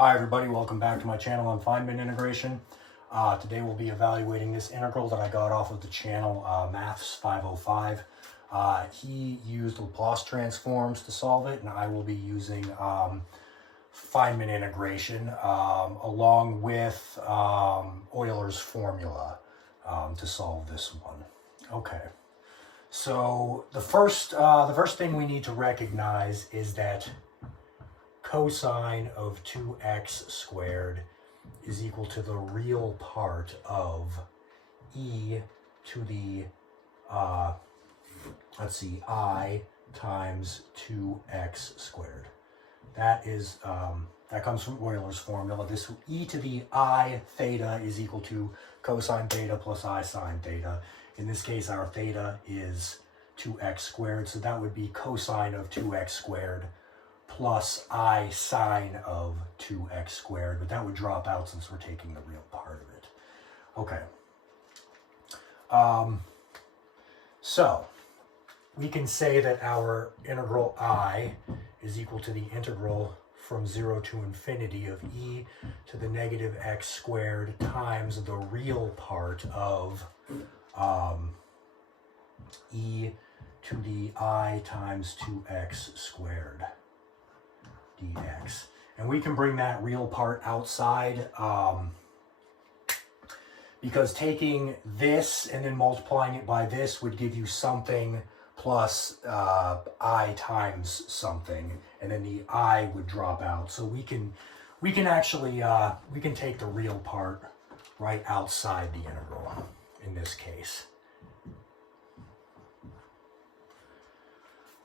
Hi everybody, welcome back to my channel on Feynman integration. Today we'll be evaluating this integral that I got off of the channel Maths 505. He used Laplace transforms to solve it, and I will be using Feynman integration along with Euler's formula to solve this one. Okay, so the first thing we need to recognize is that cosine of 2x squared is equal to the real part of e to the, I times 2x squared. That is, that comes from Euler's formula. This e to the I theta is equal to cosine theta plus I sine theta. In this case, our theta is 2x squared, so that would be cosine of 2x squared plus I sine of 2x squared, but that would drop out since we're taking the real part of it. Okay. So we can say that our integral I is equal to the integral from 0 to infinity of e to the negative x squared times the real part of e to the I times 2x squared dx. And we can bring that real part outside because taking this and then multiplying it by this would give you something plus I times something, and then the I would drop out. So we can actually we can take the real part right outside the integral in this case.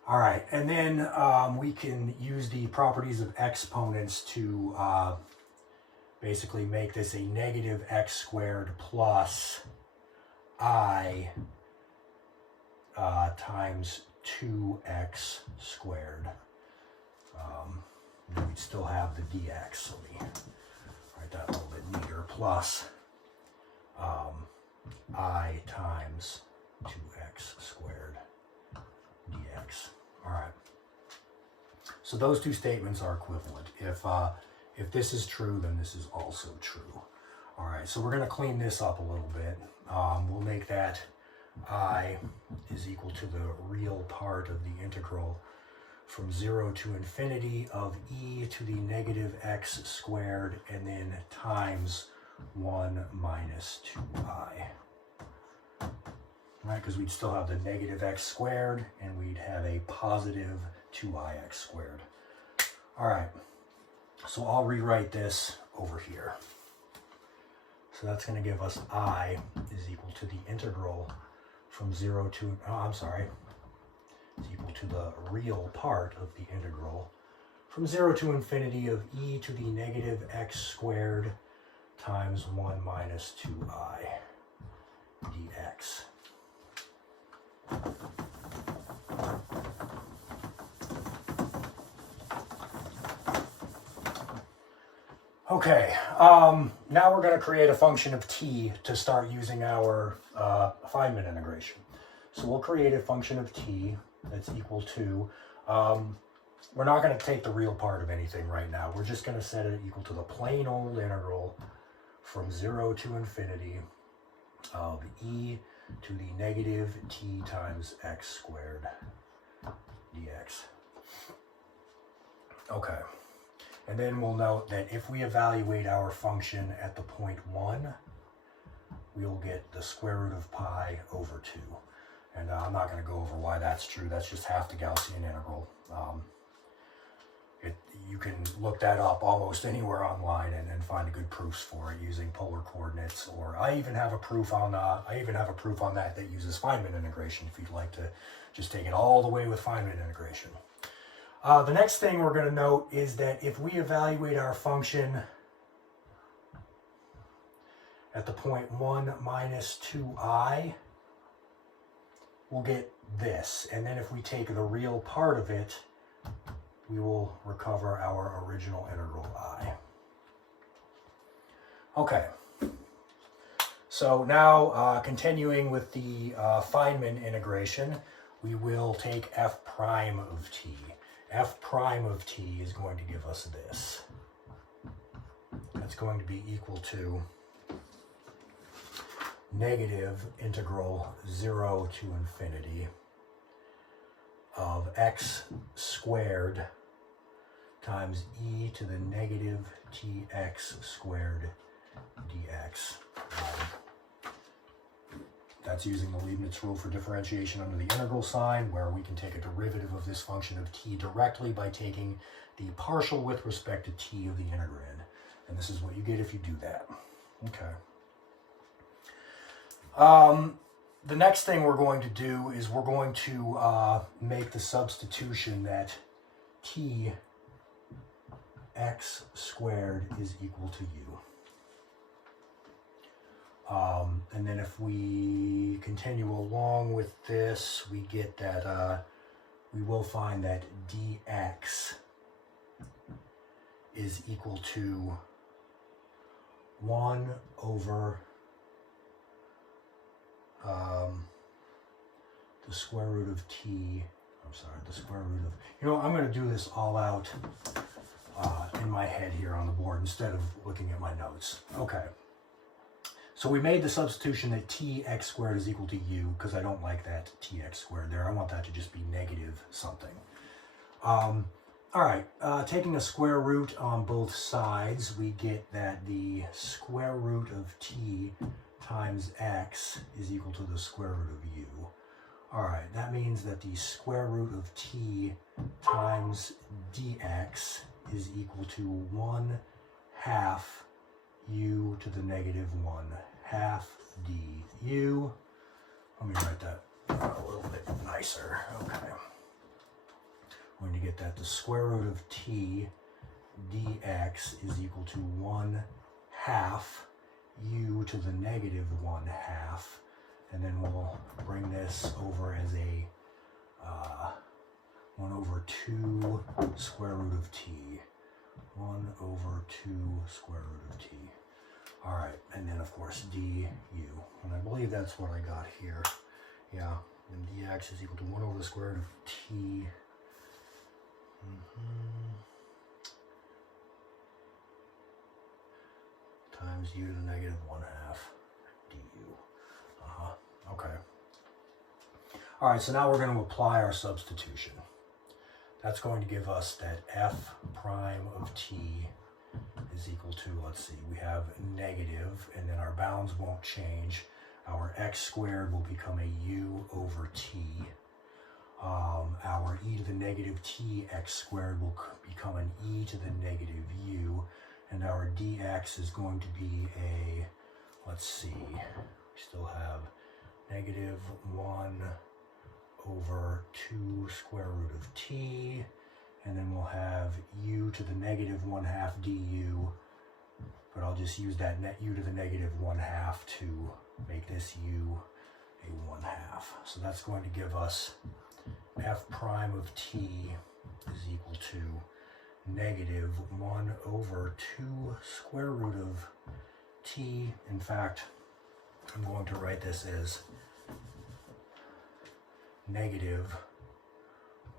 All right, and then we can use the properties of exponents to basically make this a negative x squared plus I times 2x squared. And we'd still have the dx, so let me write that a little bit neater, plus I times 2x squared dx. All right. So those two statements are equivalent. If this is true, then this is also true. All right. So we're going to clean this up a little bit. We'll make that I is equal to the real part of the integral from 0 to infinity of e to the negative x squared, and then times 1 minus 2i. Right, because we'd still have the negative x squared, and we'd have a positive 2ix squared. All right, so I'll rewrite this over here. So that's going to give us I is equal to the integral from 0 to, is equal to the real part of the integral from 0 to infinity of e to the negative x squared times 1 minus 2i dx. Okay, now we're going to create a function of t to start using our Feynman integration. So we'll create a function of t that's equal to, we're not going to take the real part of anything right now. We're just going to set it equal to the plain old integral from 0 to infinity of e to the negative t times x squared dx. Okay. And then we'll note that if we evaluate our function at the point 1, we'll get the square root of pi over 2. And I'm not going to go over why that's true. That's just half the Gaussian integral. You can look that up almost anywhere online and find good proofs for it using polar coordinates. Or I even have a proof on that uses Feynman integration if you'd like to just take it all the way with Feynman integration. The next thing we're going to note is that if we evaluate our function at the point 1 minus 2i, we'll get this. And then if we take the real part of it, we will recover our original integral I. Okay. So now continuing with the Feynman integration, we will take f prime of t. F prime of t is going to give us this. it's going to be equal to negative integral 0 to infinity of x squared times e to the negative tx squared dx. That's using the Leibniz rule for differentiation under the integral sign, where we can take a derivative of this function of t directly by taking the partial with respect to t of the integrand. And this is what you get if you do that. Okay. The next thing we're going to do is we're going to make the substitution that t x squared is equal to u. And then if we continue along with this, we get that we will find that dx is equal to 1 over the square root of t. I'm sorry, the square root of, you know, I'm going to do this all out in my head here on the board instead of looking at my notes. Okay. So we made the substitution that tx squared is equal to u, because I don't like that tx squared there. I want that to just be negative something. All right, taking a square root on both sides, we get that the square root of t times x is equal to the square root of u. All right, that means that the square root of t times dx is equal to 1/2 u to the negative 1/2 du. Let me write that a little bit nicer. Okay. We're going to get that the square root of t dx is equal to 1/2 u to the negative 1/2. And then we'll bring this over as a 1/2 square root of t. 1/2 square root of t. All right, and then of course du. And I believe that's what I got here. Yeah, and dx is equal to 1 over the square root of t. Times u to the negative 1/2 du. Okay. All right, so now we're going to apply our substitution. That's going to give us that f prime of t is equal to, let's see, we have negative, and then our bounds won't change. Our x squared will become a u over t. Our e to the negative t x squared will become an e to the negative u. And our dx is going to be a, let's see, we still have negative 1 over 2 square root of t, and then we'll have u to the negative 1/2 du, but I'll just use that net u to the negative 1/2 to make this u a 1/2. So that's going to give us f prime of t is equal to negative 1 over 2 square root of t. In fact, I'm going to write this as negative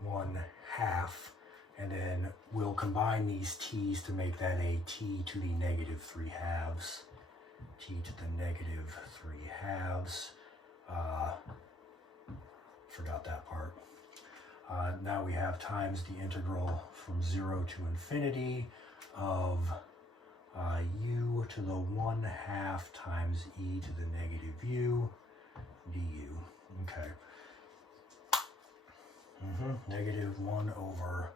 1/2, and then we'll combine these t's to make that a t to the negative 3/2, t to the negative 3/2. Forgot that part. Now we have times the integral from 0 to infinity of u to the 1/2 times e to the negative u du. Okay. Negative 1 over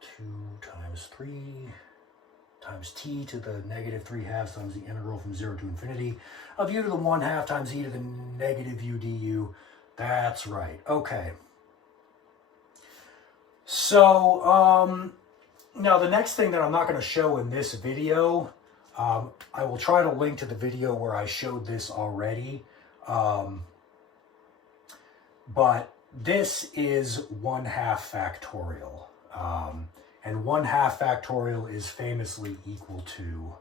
2 times 3 times t to the negative 3/2 times the integral from 0 to infinity of u to the 1/2 times e to the negative u du. That's right. Okay. So, now the next thing that I'm not going to show in this video, I will try to link to the video where I showed this already, but this is 1/2 factorial, and 1/2 factorial is famously equal to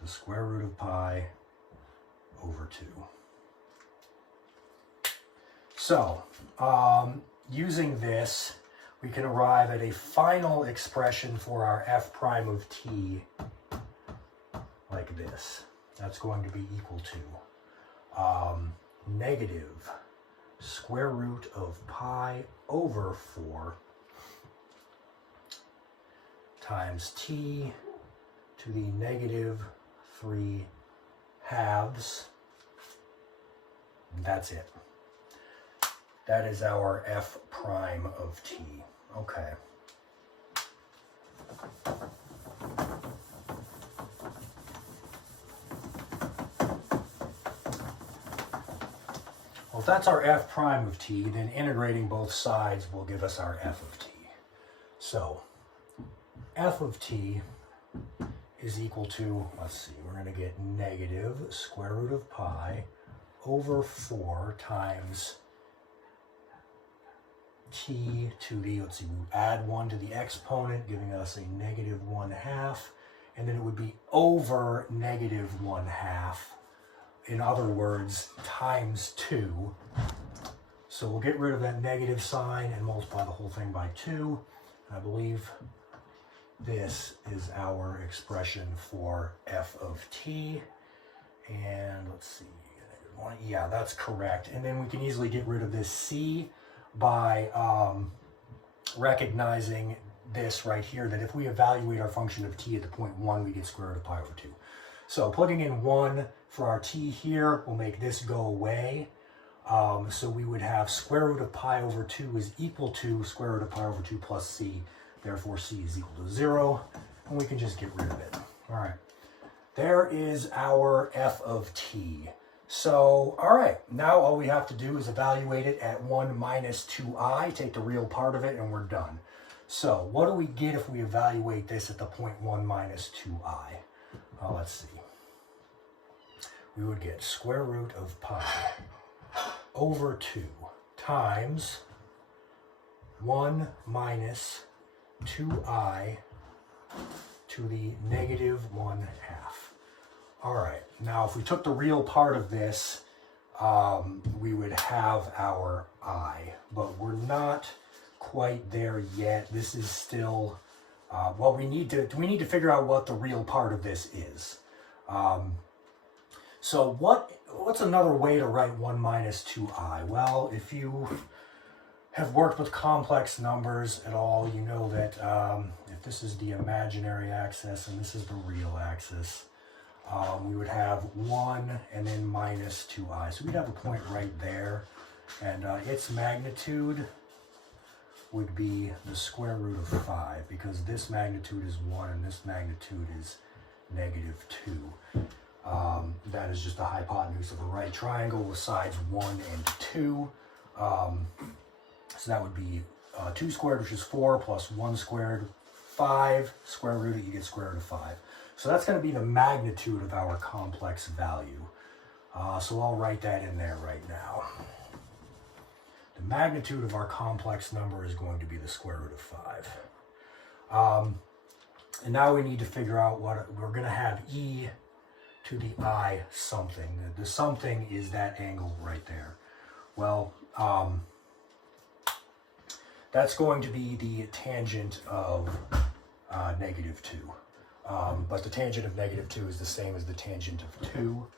the square root of pi over 2. So, using this, we can arrive at a final expression for our f prime of t like this. That's going to be equal to negative square root of pi over 4 times t to the negative 3 halves. And that's it. That is our f prime of t. Okay. Well, if that's our f prime of t, then integrating both sides will give us our f of t. So, f of t is equal to, let's see, we're going to get negative square root of pi over 4 times t to the, let's see, we add 1 to the exponent, giving us a negative 1/2, and then it would be over negative 1/2. In other words, times 2. So we'll get rid of that negative sign and multiply the whole thing by 2. I believe this is our expression for f of t. And let's see, yeah, that's correct. And then we can easily get rid of this c by recognizing this right here, that if we evaluate our function of t at the point 1, we get square root of pi over 2. So plugging in 1 for our t here will make this go away. So we would have square root of pi over 2 is equal to square root of pi over 2 plus c. Therefore, c is equal to 0. And we can just get rid of it. All right. There is our f of t. So, all right. Now all we have to do is evaluate it at 1 minus 2i. Take the real part of it, and we're done. So what do we get if we evaluate this at the point 1 minus 2i? Let's see. We would get square root of pi over 2 times 1 minus 2i to the negative 1/2. All right, now if we took the real part of this, we would have our I, but we're not quite there yet. This is still, well, we need to figure out what the real part of this is. So what's another way to write 1 minus 2i? Well, if you have worked with complex numbers at all, you know that if this is the imaginary axis and this is the real axis, we would have 1 and then minus 2i. So we'd have a point right there, and its magnitude would be the square root of 5, because this magnitude is 1 and this magnitude is negative 2. That is just the hypotenuse of a right triangle with sides 1 and 2. So that would be 2 squared, which is 4, plus 1 squared, 5, square root it, you get square root of 5. So that's going to be the magnitude of our complex value. So I'll write that in there right now. The magnitude of our complex number is going to be the square root of 5. And now we need to figure out what we're going to have e to the I something. The something is that angle right there. Well, that's going to be the tangent of negative 2. But the tangent of negative 2 is the same as the tangent of 2.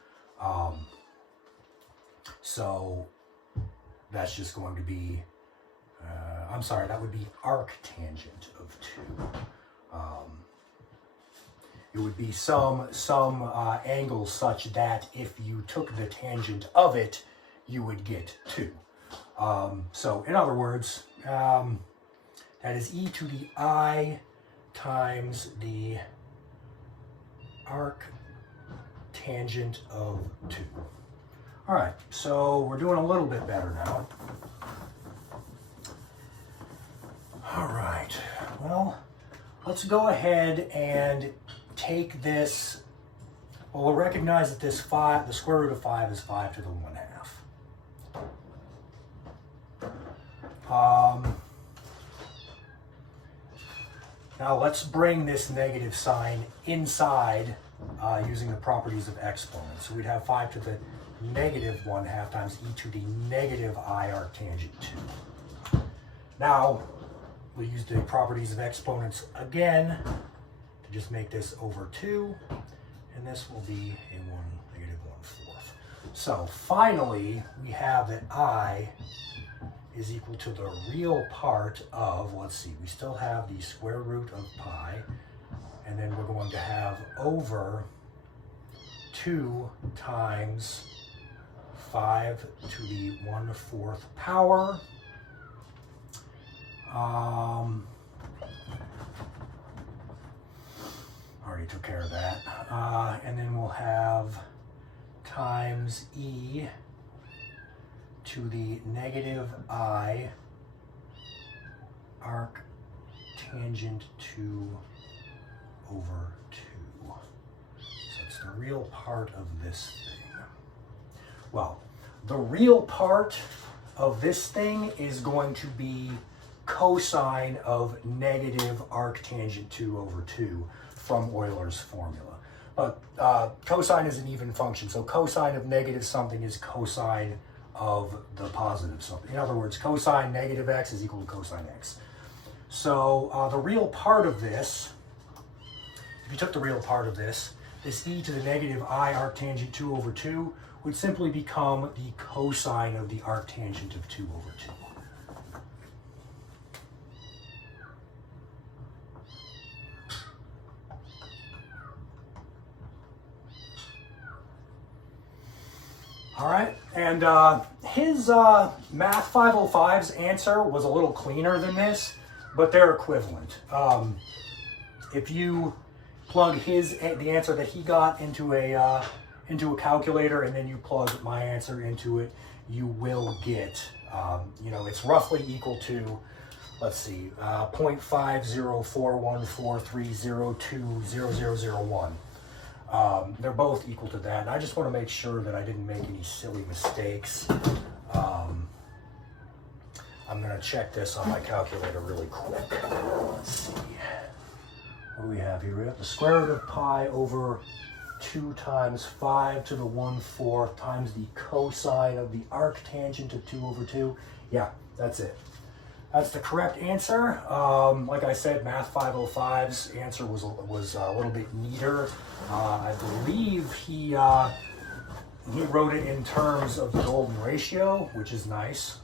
So that's just going to be, I'm sorry, that would be arctangent of 2. It would be some angle such that if you took the tangent of it, you would get 2. So in other words, that is e to the I times the arctangent of 2. All right, so we're doing a little bit better now. All right, well, let's go ahead and take this. Well, we'll recognize that this 5, the square root of 5 is 5 to the 1/2. Now let's bring this negative sign inside using the properties of exponents. So we'd have 5 to the negative 1/2 times e to the negative I arctangent 2. Now, we'll use the properties of exponents again to just make this over 2. And this will be a negative 1/4. So finally, we have that I is equal to the real part of, let's see, we still have the square root of pi, and then we're going to have over 2 times 5 to the 1/4 power. Already took care of that. And then we'll have times e to the negative I arc tangent 2 over 2. So it's the real part of this thing. Well, the real part of this thing is going to be cosine of negative arc tangent 2 over 2 from Euler's formula. But cosine is an even function, so cosine of negative something is cosine of the positive something. In other words, cosine negative x is equal to cosine x. So the real part of this, if you took the real part of this e to the negative I arc tangent 2 over 2 would simply become the cosine of the arc tangent of 2 over 2. All right, and his Math 505's answer was a little cleaner than this, but they're equivalent. If you plug the answer that he got into a calculator, and then you plug my answer into it, you will get, it's roughly equal to, let's see, 0.504143020001. They're both equal to that, and I just want to make sure that I didn't make any silly mistakes. I'm going to check this on my calculator really quick. Let's see. What do we have here? We have the square root of pi over 2 times 5 to the 1/4 times the cosine of the arc tangent of 2 over 2. Yeah, that's it. That's the correct answer. Like I said, Math 505's answer was a little bit neater. I believe he wrote it in terms of the golden ratio, which is nice.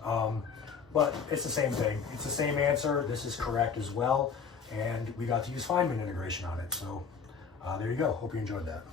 But it's the same thing. It's the same answer. This is correct as well. And we got to use Feynman integration on it. So there you go. Hope you enjoyed that.